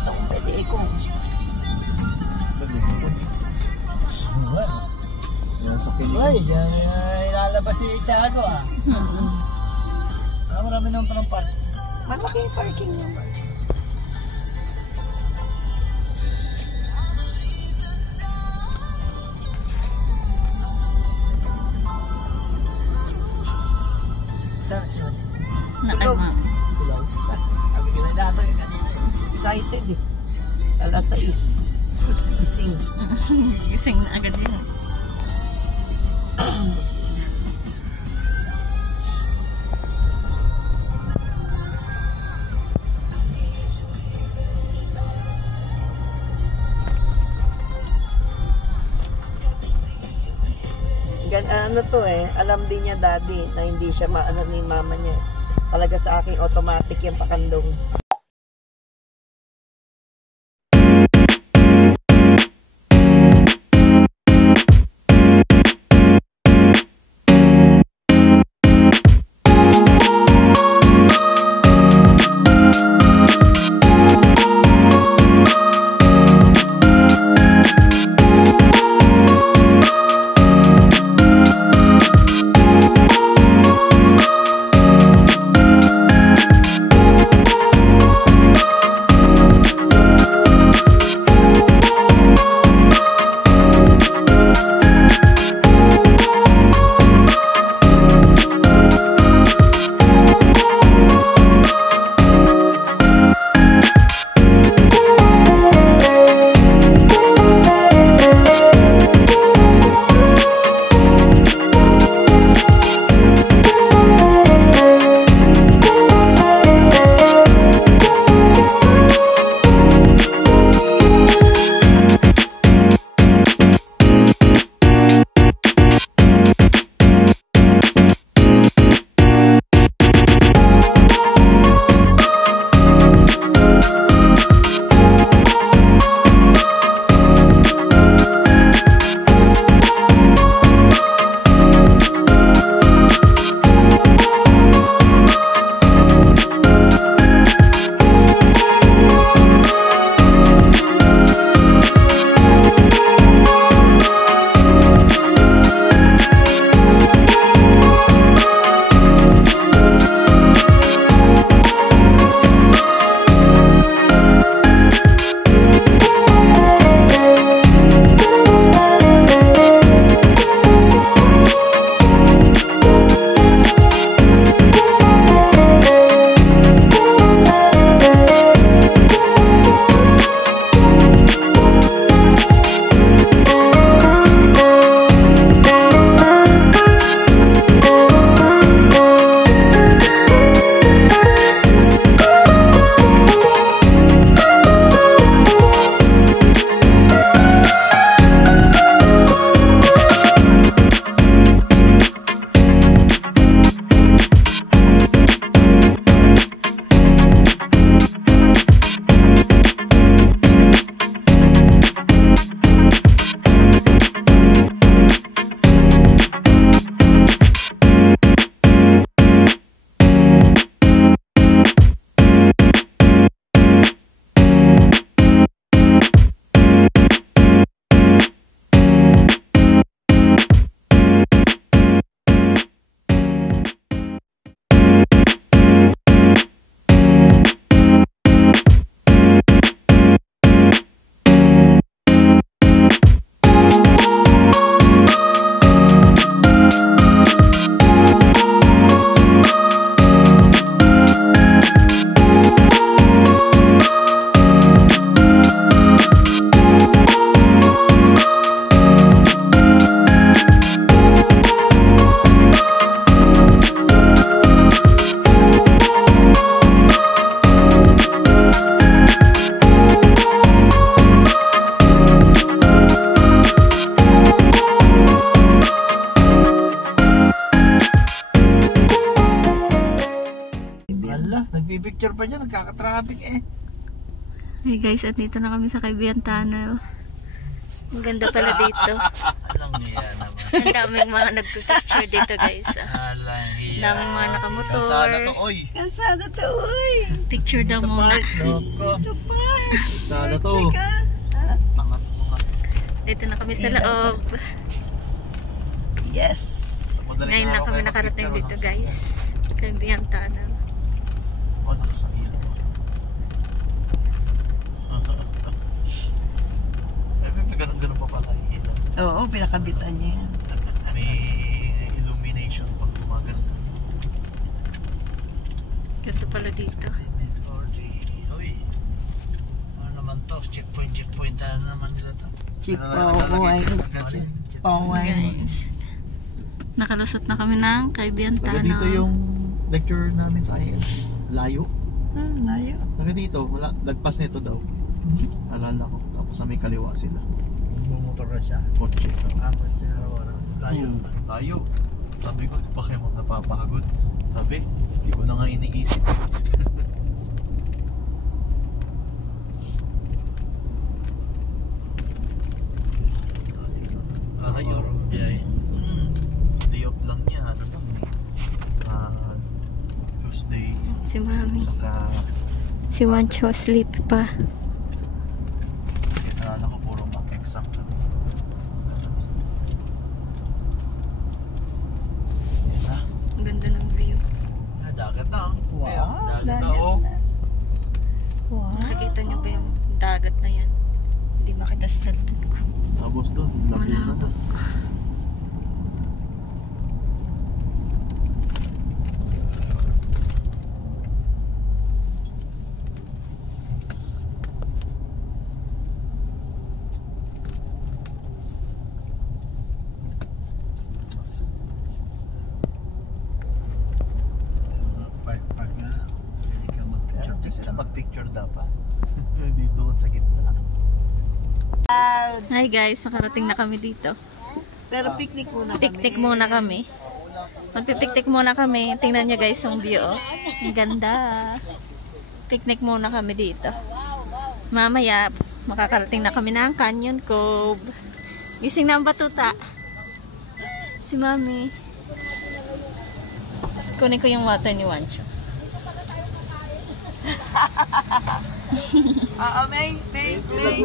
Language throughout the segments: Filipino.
Ito kung pwede ko. Uy, dyan ilalabas si Tiago ah. Marami naman pa ng parking. Malaki yung parking naman. Saan siya? Tulog. Tulog. Sabi ko na dato yung kanina. Excited eh. Alas 6. Gising. Gising na agad yun. Ano to eh, alam din niya daddy na hindi siya maano ni mama niya. Talaga sa akin automatic yung pakandong. Nagpipicture pa dyan, nagkaka-traffic eh. Hey guys, at dito na kami sa Kaibigan Tunnel. Ang ganda pala dito. Alam niya naman. Ang daming mga nagpipicture dito guys. Alang hiya. Daming mga nakamotor. Kalsada to, oy. Kalsada to, uy. Picture daw muna. Loko. Ito park. Kalsada to. Tsaka. Tangat mo nga. Dito na kami sa loob. Yes. Madaling Ngayon na araw kami kayo nakarating mag-picture, dito guys. Kay Biantana. Oh, nakasakil. May ganun-ganun pa pala yung ilaw. Oo, pinakabitan niya yan. May illumination pag gumagan. Ganito pala dito. Uy, ano naman to? Checkpoint. Ano naman nila to? Guys. Nakalusot na kami ng kay Biantana. Dito yung lecture namin sa IELTS. Layo. Layo. Naga dito, wala. Lagpas nito daw. Alala ko. Tapos sa may kaliwa sila. Bumotor na siya. Kotse. Kotse. Layo. Layo. Sabi ko, di pa kayo napapagod. Sabi, hindi ko na nga iniisip. Layo. Day off lang niya. Ano lang eh. Tuesday. Si Mami. Saka, Si Wancho sleep pa. naalala ko puro mock exam. Yan na. Ang ganda ng view. Dagat na. Wow, Dagat na. dagat Oh. Wow. Nakikita niyo ba yung dagat na yan? Hindi makita sa cellphone ko. Tapos doon, labi na to. Park na. Hindi ka mag-picture. Kaya sila mag-picture dapat. Hindi doon sa gitna. Hi guys, nakarating na kami dito. Pero picnic muna kami. Picnic muna kami. Magpipiknik muna kami. Tingnan nyo guys yung view. Oh. Ang ganda. Picnic muna kami dito. Mamaya, makakarating na kami ng Canyon Cove. Gising na ang batuta. Si Mami. Kunin ko yung water ni Wancho. May.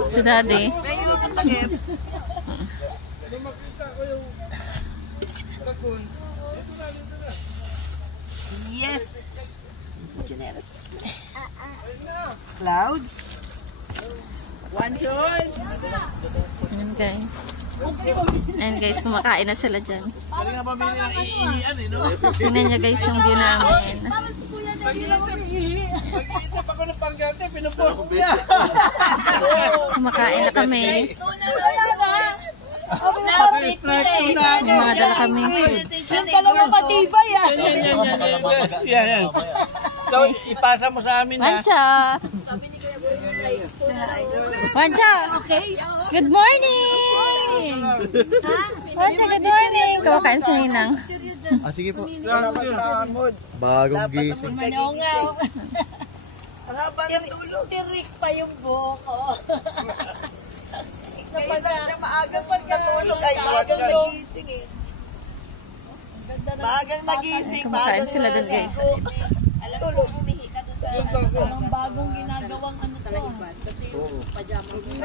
Si Daddy. May yung magkatagip. Yes. Clouds. Ayan guys. Ayan guys, kumakain na sila dyan. Kaya nga pamili ng iihian eh, no? Tingnan nyo guys yung view namin. Mag-iisip ako ng panggante, pinupost niya. Kumakain na kami. May mga dala kaming foods. Yan. So, ipasa mo sa amin ha. Wancha! Wancha! Good morning! Wancha, good morning! Kumakain si Ninang. Sige po. Samod. Bagong gising. Ang haba ng tulog. Tirik pa yung buhok ko. Ngayon lang siya maagang natulog. Ay, maagang nagising eh. Maagang nagising. Kumakain sila dun guys. Alam mo, humihi ka dun sa ang bagong ginagawang ano to. Ay,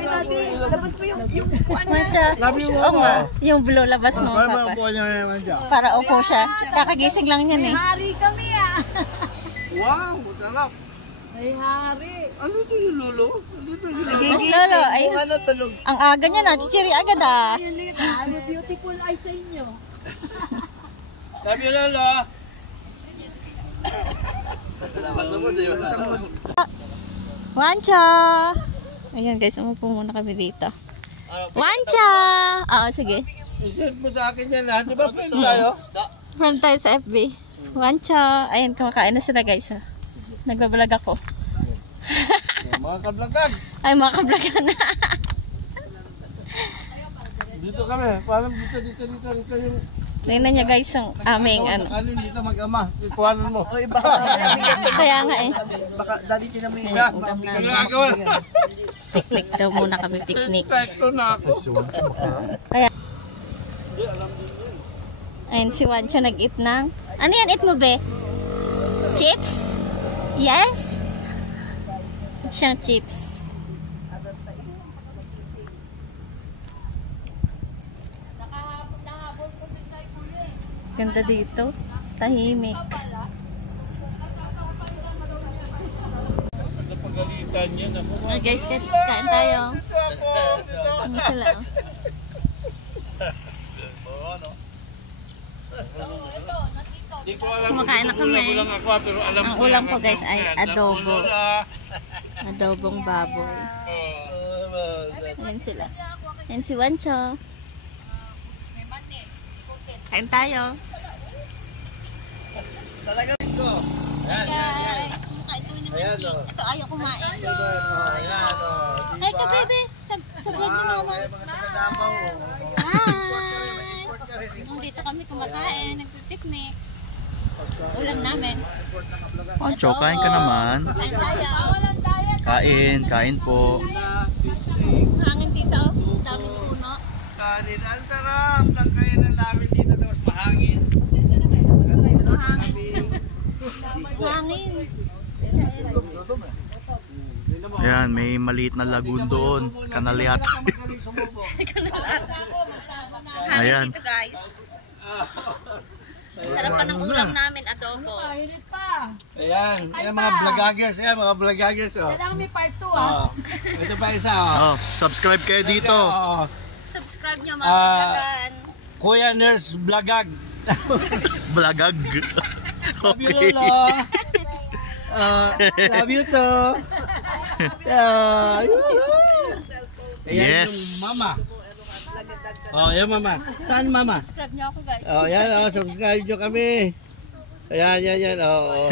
Daddy, labas mo yung kuwan niya. Wancha! Oo nga, yung blue labas mo, Kaya Papa. po niya naman dyan. Para upo siya. Kakagising lang yan eh. Hari kami ah. Wow, sarap. May hari. Ano ito yung lolo? Ano ito yung Mas Nagigising. lolo, ay, Kung ano tulog. ang aga niya na, chichiri agad ah. Ano beautiful eye sa inyo. Sabi yung lolo. Wancha! Ayan guys, umupo muna kami dito. Wancha! Oo, sige. I-send mo sa akin yan ha. Di ba friend tayo? Friend tayo sa FB. Wancha! Ayan, kumakain na sila guys. Ah. Nagbablog ako. Mga kablagag. Ay, mga kablaga na. Dito kami. Parang dito yung... Tingnan niya guys yung aming ano. Alin dito mag-ama. Ikuhanan mo. Oy, baka Kaya nga eh. baka Daddy tinan mo yung Ayan, baka ulam namin. Gagawin. Picnic daw muna kami, picnic. Perfecto na ako. Kaya, Ayun, si Wancho nag-eat ng... Ano yan, eat mo, be? Chips? Yes? Eat siyang chips. Ganda dito. Tahimik. Guys, kain tayo. Ano sila? Kumakain na kami. Ang ulam ko guys ay adobo. Adobong baboy. Ayan sila. Ayan si Wancho. Kain tayo. Hey guys, kumakain kami ni Wanchi. Ito ayaw kumain. Hey ka baby, sa vlog ni mama. Hi! Dito kami kumakain, nagpipiknik. Ulam namin. Wancho, kain ka naman. Kain tayo. Kain po. Hangin dito, daming puno. Kanin, ang sarap. Nagkainan namin dito, tapos mahangin. Hangin. Ayan, may maliit na lagoon doon. Kanal yata. Ayan. Hangin dito guys. Sarap pa ng ulam namin, adobo. Ayan, ayan mga vlogagers. Ayan, mga vlogagers. Oh. Kailangan may part 2 Oh. Ito pa isa. Oh. Oh, subscribe kayo dito. Oh. Subscribe nyo mga kaibigan. Kuya Nurse Vlogag. Blagag. Love you, Okay. Lolo. Love you too. Ayan Yes. yung mama. Oh, yan mama. Saan mama? Subscribe nyo ako guys. Oh, yan. Oh, subscribe nyo kami. Ayan, yan, yan. Oh, oh.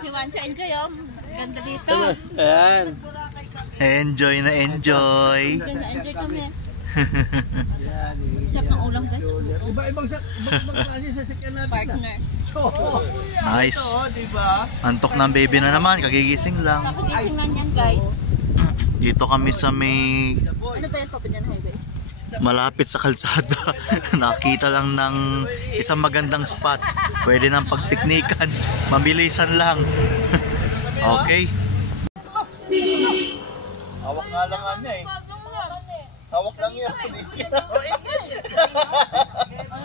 Si Wancho enjoy oh. Ganda dito. Ayan. Enjoy na enjoy. Enjoy na enjoy kami. Sarap ng ulam guys. Iba-ibang klase sa sakyan natin. Partner. Nice. Oh, diba? Antok ng baby na naman. Kagigising lang. Nakagising lang yan guys. Dito kami sa may Ano ba yan Papadyan Highway? malapit sa kalsada. Nakita lang ng isang magandang spot. Pwede nang pagpiknikan. Mabilisan lang. Okay. Hawak nga lang niya eh. Hawak lang niya.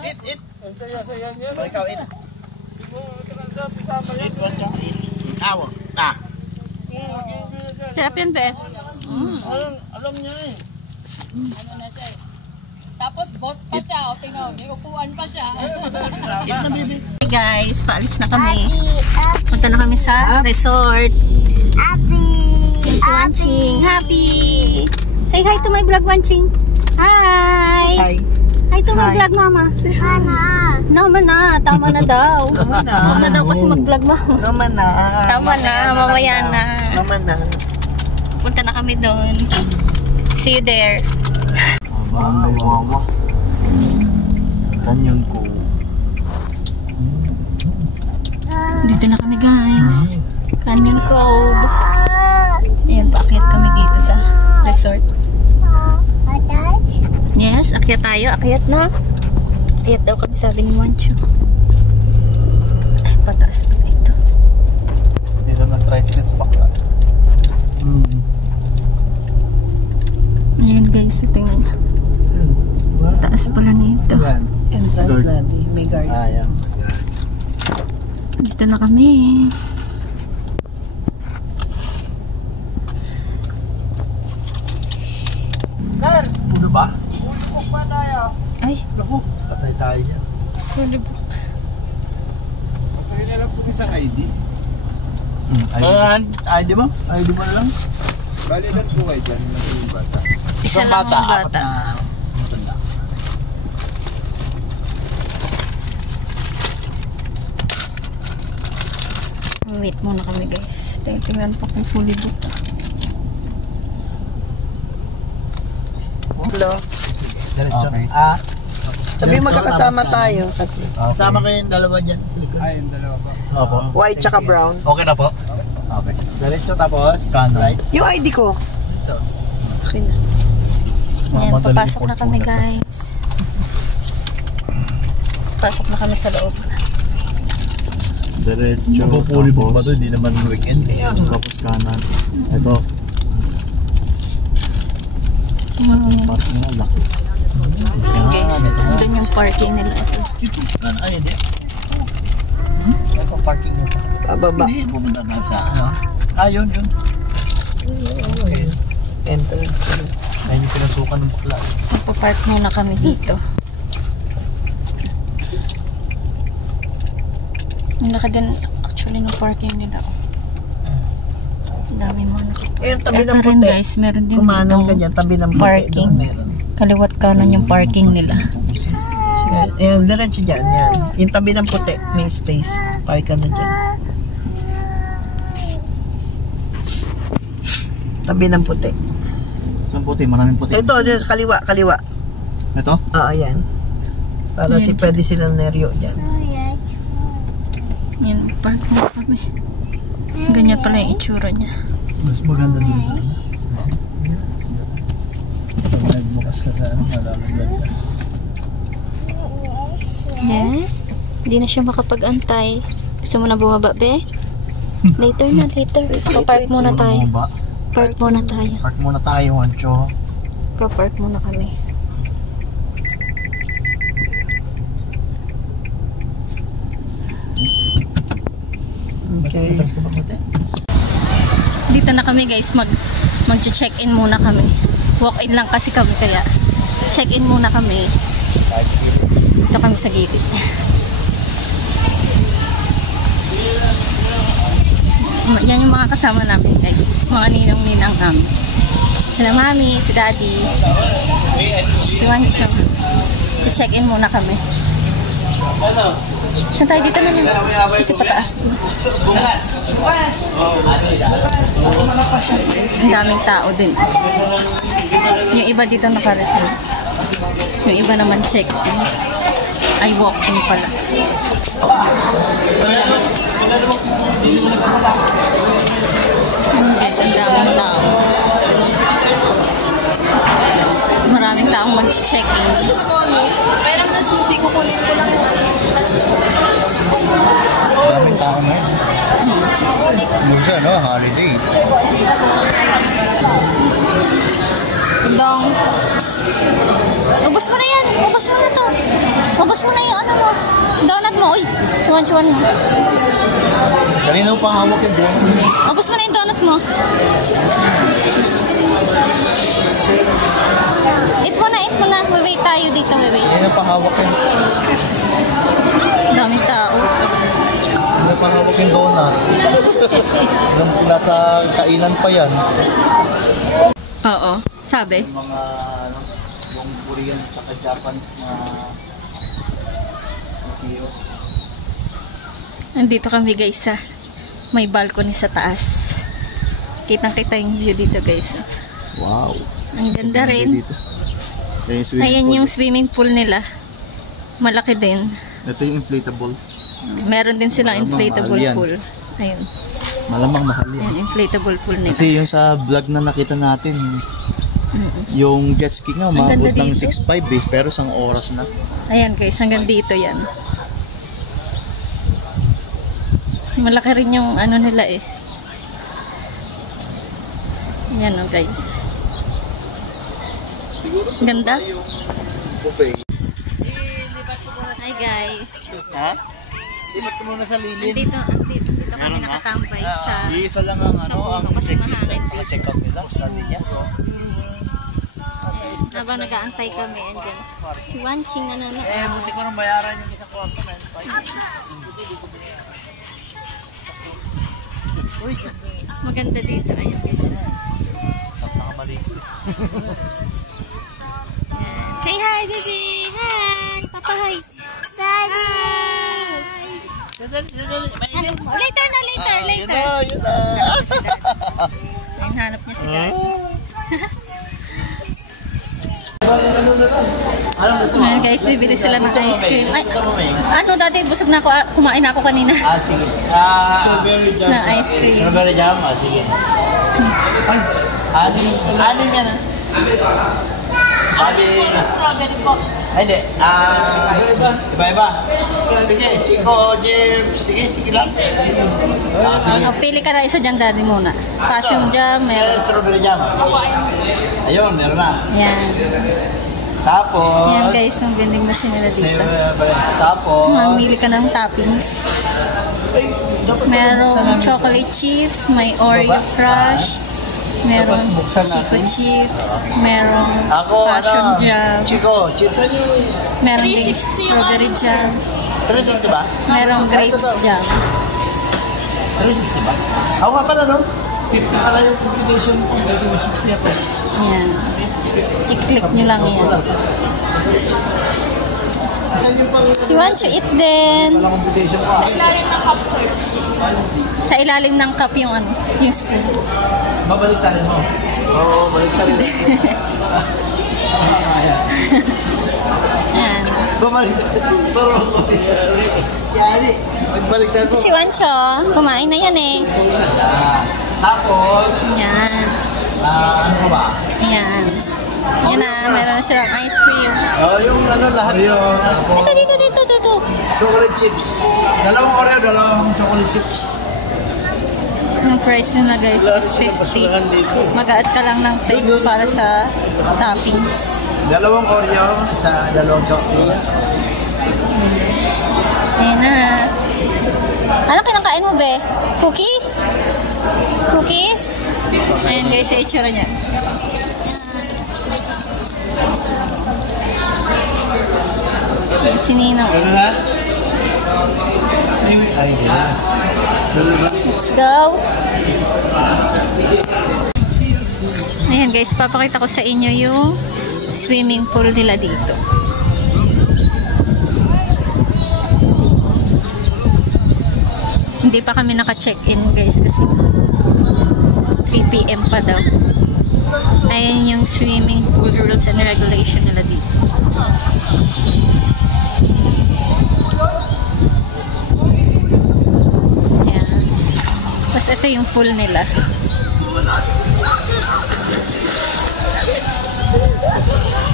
It. Saya niya. Ikaw it. Tawag. Ah. Sarap yan be. Alam niya eh. Ano na siya eh. Tapos boss pa siya, o tingnan, may upuan pa siya. It na baby. Hey guys, paalis na kami. Punta na kami sa resort. Si Wanching. Happy! Say hi to my vlog, Wanching. Hi! Hi. Hi to my vlog, mama. Say hi. Naman na. Tama na daw. Tama na. Huwag na daw kasi mag-vlog mo. Naman na. Tama na. Mamaya na. Naman na. Punta na kami doon. See you there. Ang wawa. Ganyan ko. Dito na kami guys. Canyon Cove. Ayan, paakyat kami dito sa resort. Yes, akyat tayo. Akyat na. Akyat daw kami, sabi ni Wancho. Ay, pataas pa ito. Hindi lang na-tricycle sa bakla. Ayan guys, tingnan niya. Taas pala nito. Entrance lobby. May guard. Ayan. Dito na kami. Puno ba? Ay, Naku, patay tayo dyan. pwede ba? Masaya na lang po isang ID. ID mo? ID mo lang? Bali lang po kayo dyan. Yung bata. Isa lang ang bata. Matanda. Wait muna kami guys. Tingnan pa kung fully booked. Hello. Diretso. Okay. Sabi magkakasama tayo. Kasama kayo yung dalawa dyan sa likod. Ay, yung dalawa po. Opo. White tsaka brown. Okay na po. Okay. Diretso tapos? Kanan. Right? Yung ID ko. Ito. Okay na. Ayan, papasok na kami guys. Pasok na kami sa loob. Diretso. Mapupuli mo ba ito? Hindi naman weekend. Tapos kanan. Ito. Parking na laki. Ayan guys, doon yung parking nila ito. Ay, hindi. Ito parking mo. Pababa. Hindi, pumunta tayo sa ano. Ah, yun. Entrance. Ay, hindi pinasukan ng bakla. Magpa-park muna kami dito. Ang laki din actually ng parking nila. Ang dami mga nakapark. Ayun, tabi ng Ito rin puti. guys, meron din Kumanang ditong ganyan, tabi ng puti. parking. Doon meron. Kaliwat kanan yung parking nila. Ayan, diretso dyan. Yan. Yung tabi ng puti, may space. Park ka na dyan. Tabi ng puti. Saan puti? Maraming puti. Ito, dyan, kaliwa. Ito? Ayan. Para Ayan. pwede silang neryo dyan. Yan, park mo kami. Ganyan pala yung itsura niya. Mas maganda dito. Pag nagbukas ka sa ano, malalaglag ka. Yes. Hindi na siya makapag-antay. Gusto mo na bumaba, be? Later na, later. Pa-park muna tayo. Bumaba. Park muna tayo. Park muna tayo, Ancho. Pa-park muna kami. Okay. Dito na kami guys, mag-check-in muna kami. Walk-in lang kasi kami kaya check-in muna kami. Dito kami sa gilid. Yan yung mga kasama namin guys. Mga ninong-ninang kami. Sila mami, si daddy, si Wancho. Check-in muna kami. Saan tayo dito na lang? Kasi pataas doon. Ang daming tao din. Yung iba dito naka-reserve. Yung iba naman check-in. Ay, walk-in pala. Guys, ang daming tao. Maraming taong mag-check-in. Pero ang nasusi, kukunin ko lang. Daming tao na yun. Yung ano, holiday. Dong. Ubus mo na yan. Ubus mo na to. Ubus mo na yung ano mo. Donut mo. Uy, suwan-suwan mo. Kanina mo pa hawak yung doon. Ubus mo na yung donut mo. Eat mo na, eat mo na. Wait tayo dito, wait. Kanina pa hawak yung... Daming tao. Kanina pa hawak yung donut. Nasa kainan pa yan. Oo, sabi. Yung mga, ano, yung Korean sa Japanese na... Nandito kami guys sa may balcony sa taas. Kitang-kita yung view dito guys. Wow. Ang ganda rin. Dito. Yung Ayan yung swimming pool nila. Malaki din. Ito yung inflatable. Meron din silang Malamang inflatable mahal yan. pool. Ayun. Malamang mahal yan. Ayan, inflatable pool nila. Kasi yung sa vlog na nakita natin, yung jet ski nga, Ang umabot ganda ng dito. 6.5 eh, pero isang oras na. Ayan guys, hanggang dito yan. Malaki rin yung ano nila eh. Ayan o guys. Ganda. Hi guys. Ha? Ibat ko muna sa lilim. Dito kami nakatambay sa Iisa lang ang ano, ang kasi mahangin sa check-out nila, sabi niya. habang nag-aantay kami. Andyan si Wanching na naman. Buti ko nang bayaran yung isang kwarto na Maganda dito. Ayan guys. Ayan. Say hi, baby! Hi! Papa, hi! Daddy! Later na, later! Yun na! Ayun, hanap niya si Daddy. Ayan guys, bibili sila ng ice cream. Ay, ano dati, busog na ako. Kumain na ako kanina. Sige. Na ice cream. Strawberry jam? Sige. Anim yan Bali, Strawberry po. ay hindi. Iba-iba. Sige, Chico, Jim. Sige lang. Sige. O, pili ka na isa dyan, daddy muna. Passion jam, meron. Strawberry jam. Ayun, meron na. Yan. Tapos, Yan guys, yung vending machine nila dito. Tapos, Mamili ka ng toppings. Merong chocolate chips, may Oreo crush, merong Chico chips, merong passion jam, Chico, chips. merong din strawberry jam, 360 ba? merong grapes jam. 360 ba? Ako nga pala, no? 50 pala yung combination ko. Pero 60 ako. Yan. I-click nyo lang yan. Si Wancho eat din. Wala combination ko. Sa ilalim ng cup, sir. Sa ilalim ng cup yung ano, yung spoon. Babalik tayo mo. Oo, balik tayo. Yan. Babalik tayo. Yari. Magbalik tayo po. Si Wancho, kumain na yan eh. Tapos, Yan. ano ba? Yan. Yan na, meron na silang ice cream. Oh, yung ano lahat yun. Dito. Chocolate chips. Dalawang Oreo, dalawang chocolate chips. Yung price nila guys is 50. Mag-add ka lang ng tape para sa toppings. Dalawang Oreo, dalawang chocolate. Ayan na. Ano kinakain mo, be? Cookies? Cookies? Ayan guys, sa itsura niya. Si Ninong. Ano na? Ay, yan. Let's go. Ayan guys, papakita ko sa inyo yung swimming pool nila dito. Hindi pa kami naka-check-in guys kasi 3 PM pa daw. Ayan yung swimming pool rules and regulation nila dito. Ayan. Tapos ito yung pool nila.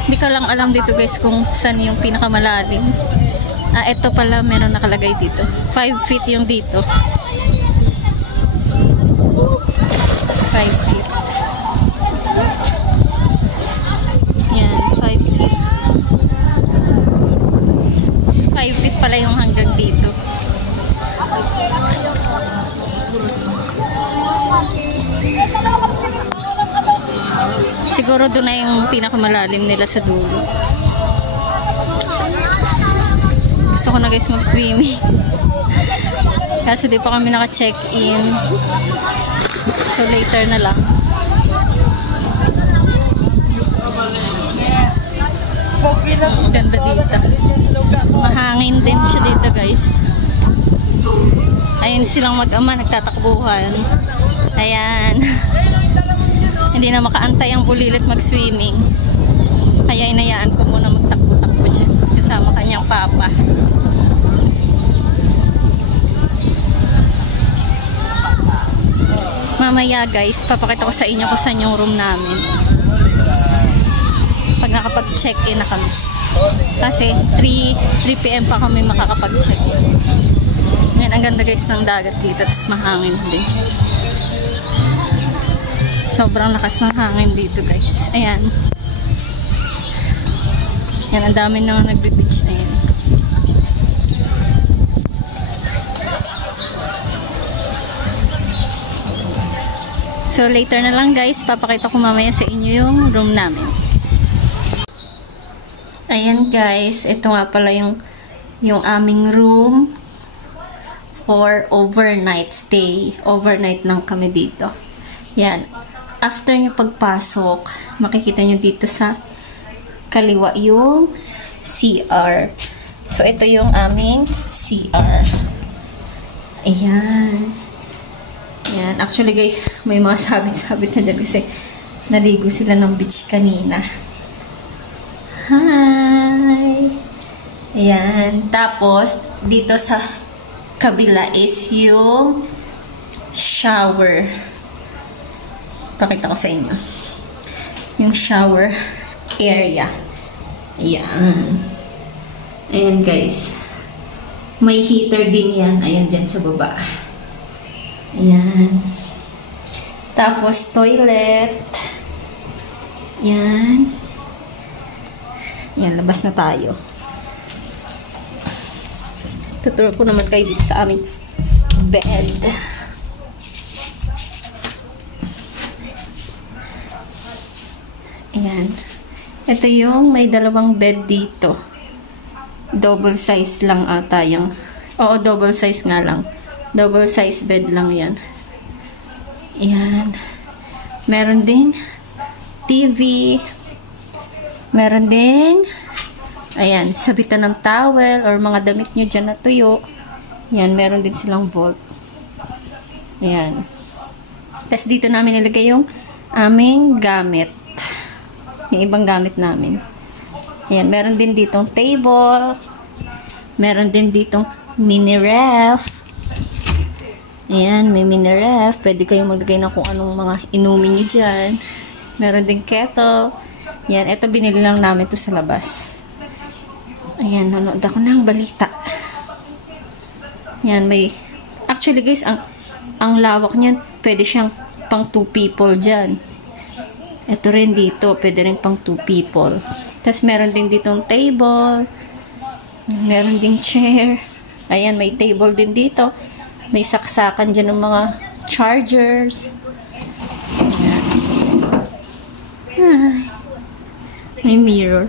Hindi ko lang alam dito guys kung saan yung pinakamalalim. Ito pala meron nakalagay dito. 5 feet yung dito. 5 feet. Yan, 5 feet. 5 feet pala yung hanggang dito. Siguro doon na yung pinakamalalim nila sa dulo. Gusto ko na guys mag-swimming. Kaso di pa kami naka-check-in. So later na lang. Ganda dito. Mahangin din siya dito guys. Ayun silang mag-ama nagtatakbuhan. Ayan. Hindi na makaantay ang bulilit mag-swimming. Kaya inayaan ko muna magtakbo-takbo dyan. Kasama kanyang papa. Mamaya guys, papakita ko sa inyo kung saan yung room namin. Pag nakapag-check-in na kami. Kasi 3 PM pa kami makakapag-check. Ngayon, ang ganda guys ng dagat dito. Tapos mahangin din. Sobrang lakas ng hangin dito guys. Ayan. Yan, ang dami na nagbe-beach. Ayan. So later na lang guys, papakita ko mamaya sa inyo yung room namin. Ayan guys, ito nga pala yung aming room for overnight stay. Overnight lang kami dito. Yan. After nyo pagpasok, makikita nyo dito sa kaliwa yung CR. So ito yung aming CR. Ayan. Yan. Actually guys, may mga sabit-sabit na dyan kasi naligo sila ng beach kanina. Hi! Ayan. Tapos, dito sa kabila is yung shower. Pakita ko sa inyo. Yung shower area. Ayan. Ayan guys. May heater din yan. Ayan dyan sa baba. Ayan. Tapos toilet. Ayan. Ayan, labas na tayo. Tuturo ko naman kayo dito sa aming bed. Ayan. Ito yung may dalawang bed dito. Double size lang ata yung... Oo, double size nga lang. Double size bed lang yan. Ayan. Meron ding TV. Meron ding... Ayan, sabitan ng towel or mga damit nyo dyan na tuyo. Ayan, meron din silang vault. Ayan. Tapos dito namin nilagay yung aming gamit. Yung ibang gamit namin. Ayan, meron din ditong table. Meron din ditong mini ref. Ayan, may mini ref. Pwede kayong maglagay ng kung anong mga inumin nyo dyan. Meron din kettle. Ayan, ito binili lang namin to sa labas. Ayan, nanood ako ng balita. Ayan, may... Actually guys, ang lawak niyan, pwede siyang pang 2 people dyan. Ito rin dito, pwede rin pang 2 people. Tapos meron din ditong table. Meron ding chair. Ayan, may table din dito. May saksakan dyan ng mga chargers. Ayan. Ay. May mirror.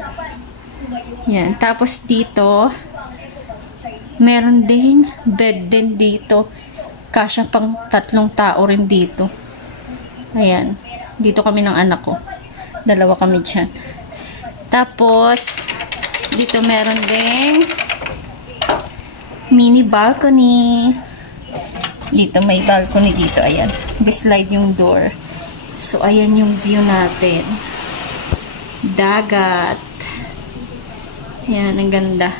Ayan. Tapos dito, meron ding bed din dito. Kasya pang 3 tao rin dito. Ayan. Dito kami ng anak ko. 2 kami dyan. Tapos, dito meron ding mini balcony. Dito may balcony dito. Ayan. Slide yung door. So, ayan yung view natin. Dagat. Ayan, ang ganda.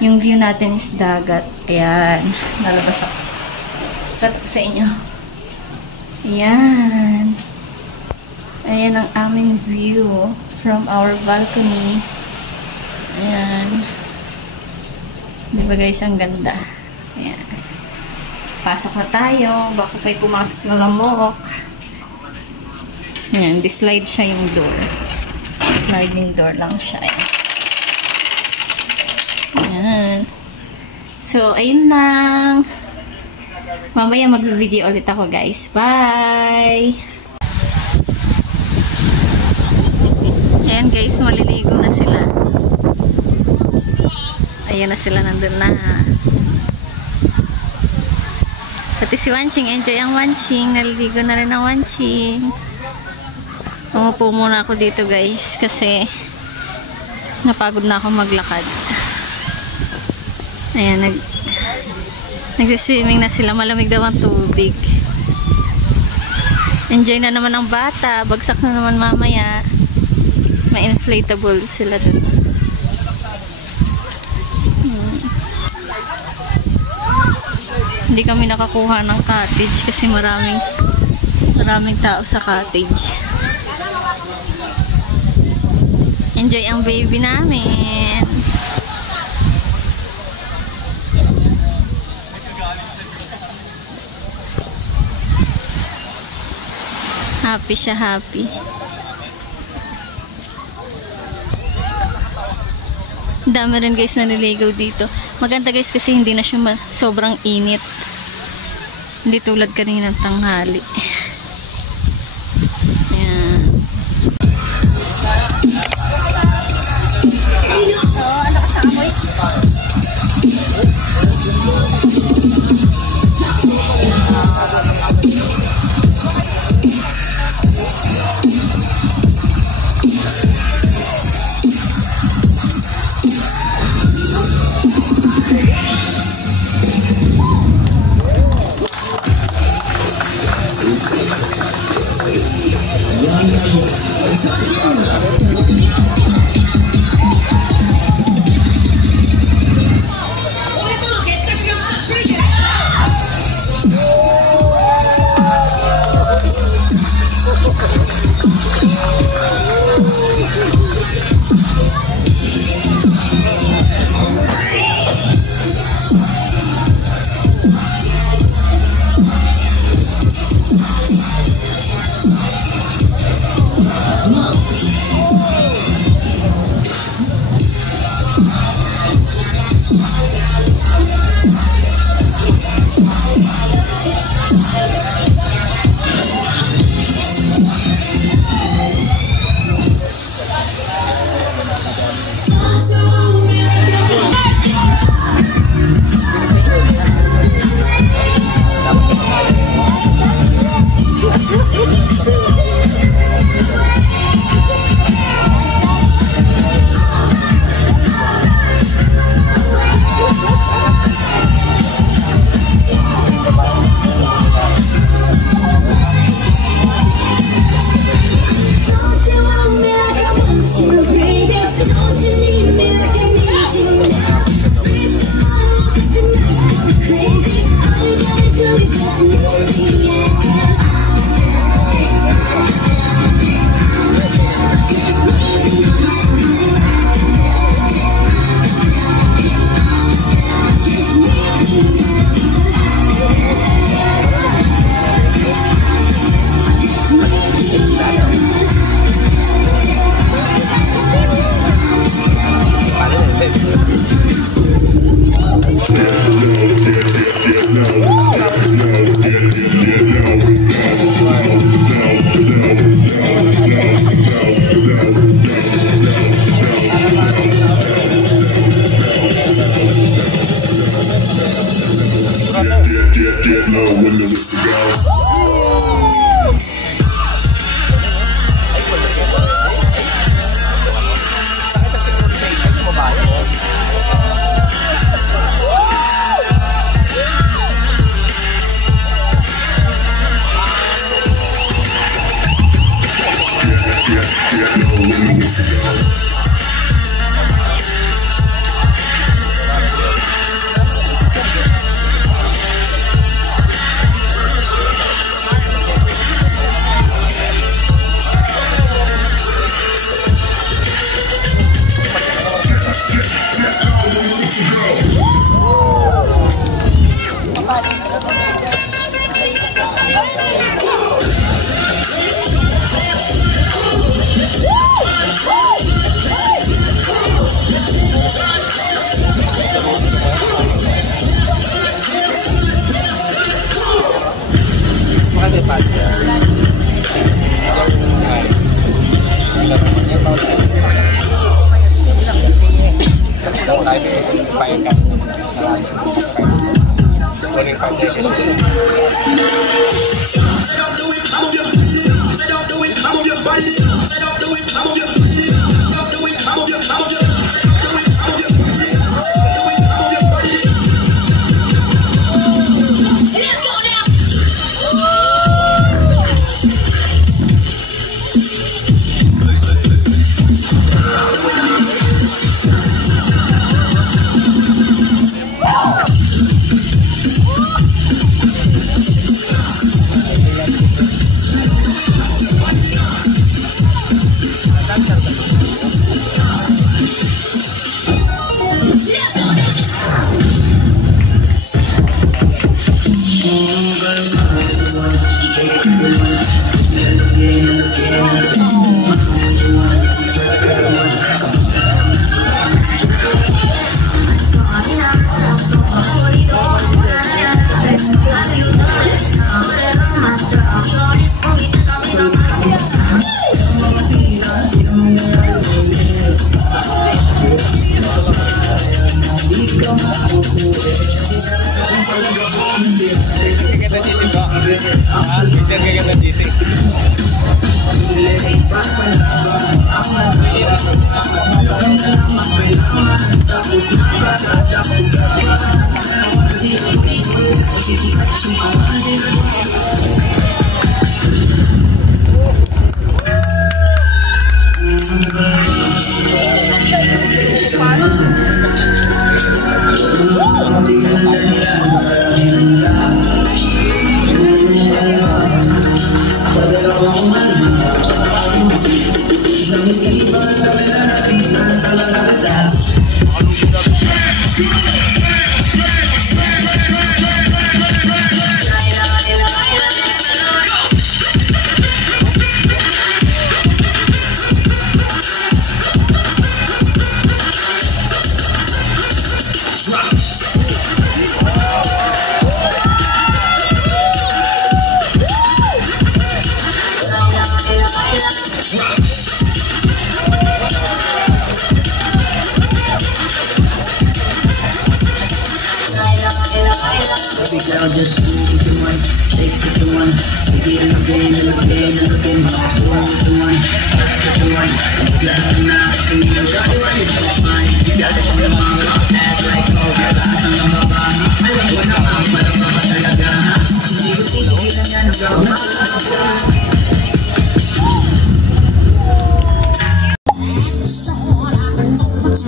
Yung view natin is dagat. Ayan. Lalabas ako. Cut ko sa inyo. Ayan. Ayan ang aming view from our balcony. Ayan. Diba guys, ang ganda. Ayan. Pasok na tayo. Baka pa'y pumasok na lamok. Ayan. Slide siya yung door. Sliding door lang siya. Ayan. So, ayun lang. Mamaya mag-video ulit ako guys. Bye! Ayan guys, maliligo na sila. Ayan na sila, nandun na. Pati si Wanching, enjoy ang Wanching. Naliligo na rin ang Wanching. Umupo muna ako dito guys kasi napagod na ako maglakad. Ayan, nagsiswimming na sila. Malamig daw ang tubig. Enjoy na naman ang bata. Bagsak na naman mamaya. May inflatable sila dun. Hindi kami nakakuha ng cottage kasi maraming tao sa cottage. Enjoy ang baby namin. Happy siya, happy. Dami rin guys na nililigaw dito. Maganda guys kasi hindi na siya sobrang init. Hindi tulad kanina ng tanghali. Ayan. Ano ka sa amoy? fire ka. Kunin pa tayo.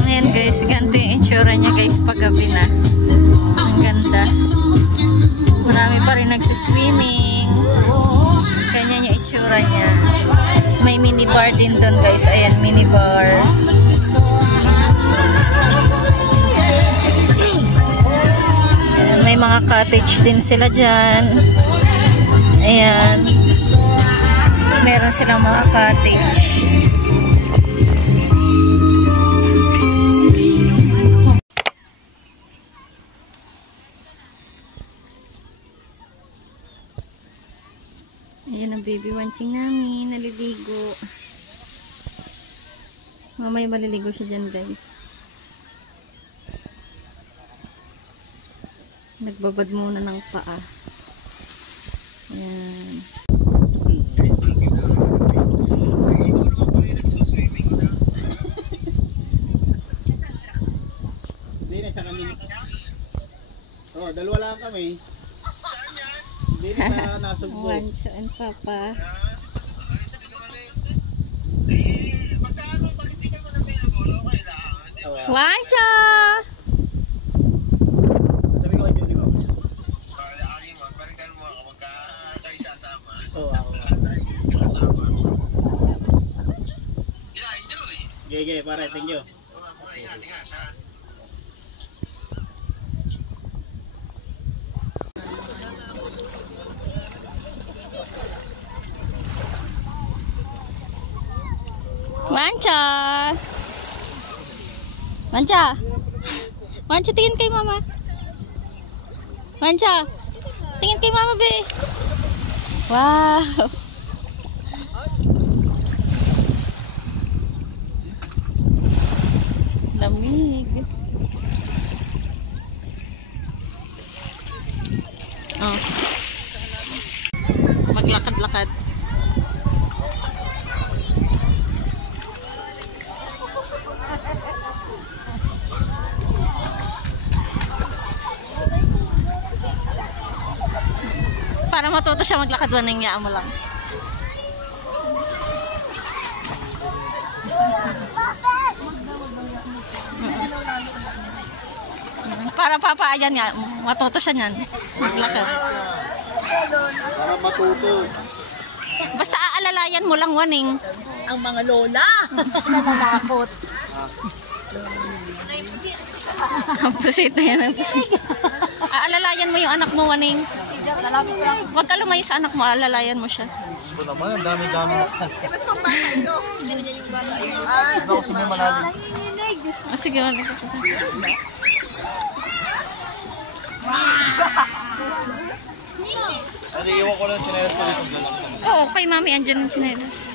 Ayan guys, ganito yung itsura niya guys paggabi na. Ang ganda. Marami pa rin nagsiswimming. Ganyan yung itsura niya. May minibar din doon guys. Ayan, minibar. May mga cottage din sila dyan. Ayan. Meron silang mga cottage. Ayan ang baby wanching namin, naliligo. Mamaya maliligo siya dyan guys. Nagbabad muna ng paa. Ayan. Hindi na sa kami. Oh, dalawa lang kami. Hindi na nasugbo. Wancho and Papa. Wancho! Sabi ko, hindi mo. Oo, ako. Gege, pare, thank you. Wancho! Wancho! Wancho, tingin kay mama. Wancho! Tingin kay mama, be. Wow! Lamig. Oh. Maglakad-lakad. Para matuto siya maglakad, waningya mo lang. Para papaayan nga, matuto siya niyan. Maglakad. Para matuto. Basta aalalayan mo lang, waning. Ang mga lola. Nananakot. Ang pusit na yan. Ang pusit. Aalalayan mo yung anak mo, waning. Huwag ka lumayo sa anak mo, aalalayan mo siya. Ito naman, ang dami-dami. Ako sa may malalim. O sige, waning. Ano, iwan ko lang chinelas ko dito. Oo, kay mami, andyan ang chinelas.